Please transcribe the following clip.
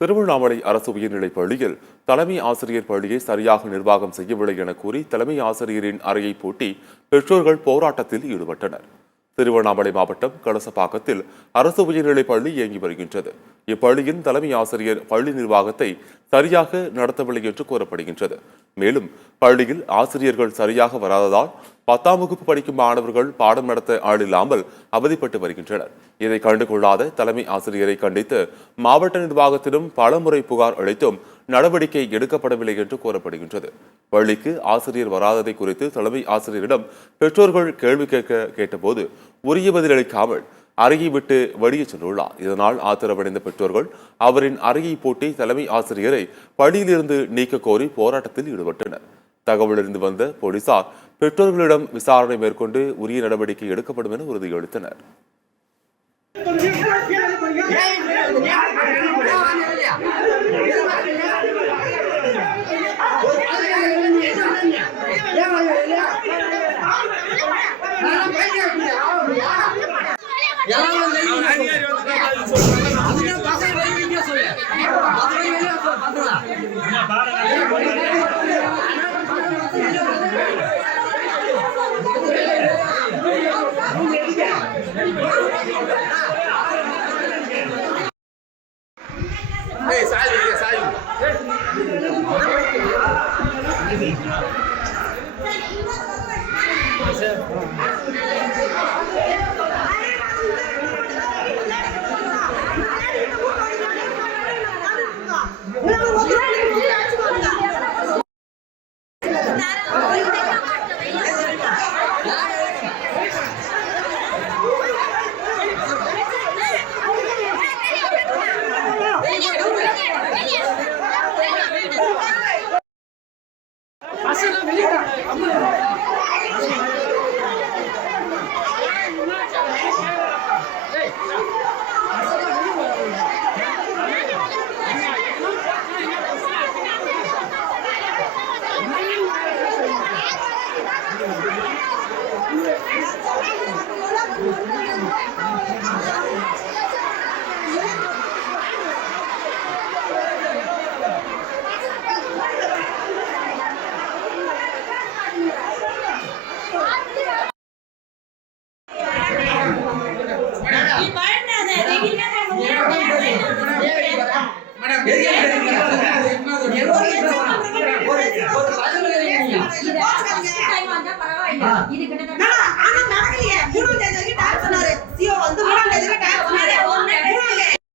திருவண்ணாமலை அரசு உயர்நிலைப் பள்ளியில் தலைமை ஆசிரியர் பள்ளியை சரியாக நிர்வாகம் செய்யவில்லை என கூறி தலைமை ஆசிரியரின் அறையை பூட்டி பெற்றோர்கள் போராட்டத்தில் ஈடுபட்டனர். திருவண்ணாமலை மாவட்டம் கலசப்பாக்கத்தில் அரசு உயர்நிலைப் பள்ளி இயங்கி வருகின்றது. இப்பள்ளியின் தலைமை ஆசிரியர் பள்ளி நிர்வாகத்தை சரியாக நடத்தவில்லை என்று கூறப்படுகின்றது. மேலும் பள்ளியில் ஆசிரியர்கள் சரியாக வராததால் 10ஆம் வகுப்பு படிக்கும் மாணவர்கள் பாடம் நடத்த ஆள் இல்லாமல் அவதிப்பட்டு வருகின்றனர். இதை கண்டுகொள்ளாத தலைமை ஆசிரியரை கண்டித்து மாவட்ட நிர்வாகத்திடம் பலமுறை புகார் அளித்தும் நடவடிக்கை எடுக்கப்படவில்லை என்று கூறப்படுகின்றது. பள்ளிக்கு ஆசிரியர் வராததை குறித்து தலைமை ஆசிரியரிடம் பெற்றோர்கள் கேள்வி கேட்டபோது உரிய பதிலளிக்காமல் அறையை விட்டு வெளியே சென்றுள்ளார். இதனால் ஆத்திரமடைந்த பெற்றோர்கள் அவரின் அறையை பூட்டி தலைமை ஆசிரியரை பள்ளியிலிருந்து நீக்க கோரி போராட்டத்தில் ஈடுபட்டனர். தகவலிருந்து வந்த போலீசார் பெற்றோர்களிடம் விசாரணை மேற்கொண்டு உரிய நடவடிக்கை எடுக்கப்படும் என உறுதியளித்தனர். Hey, sai.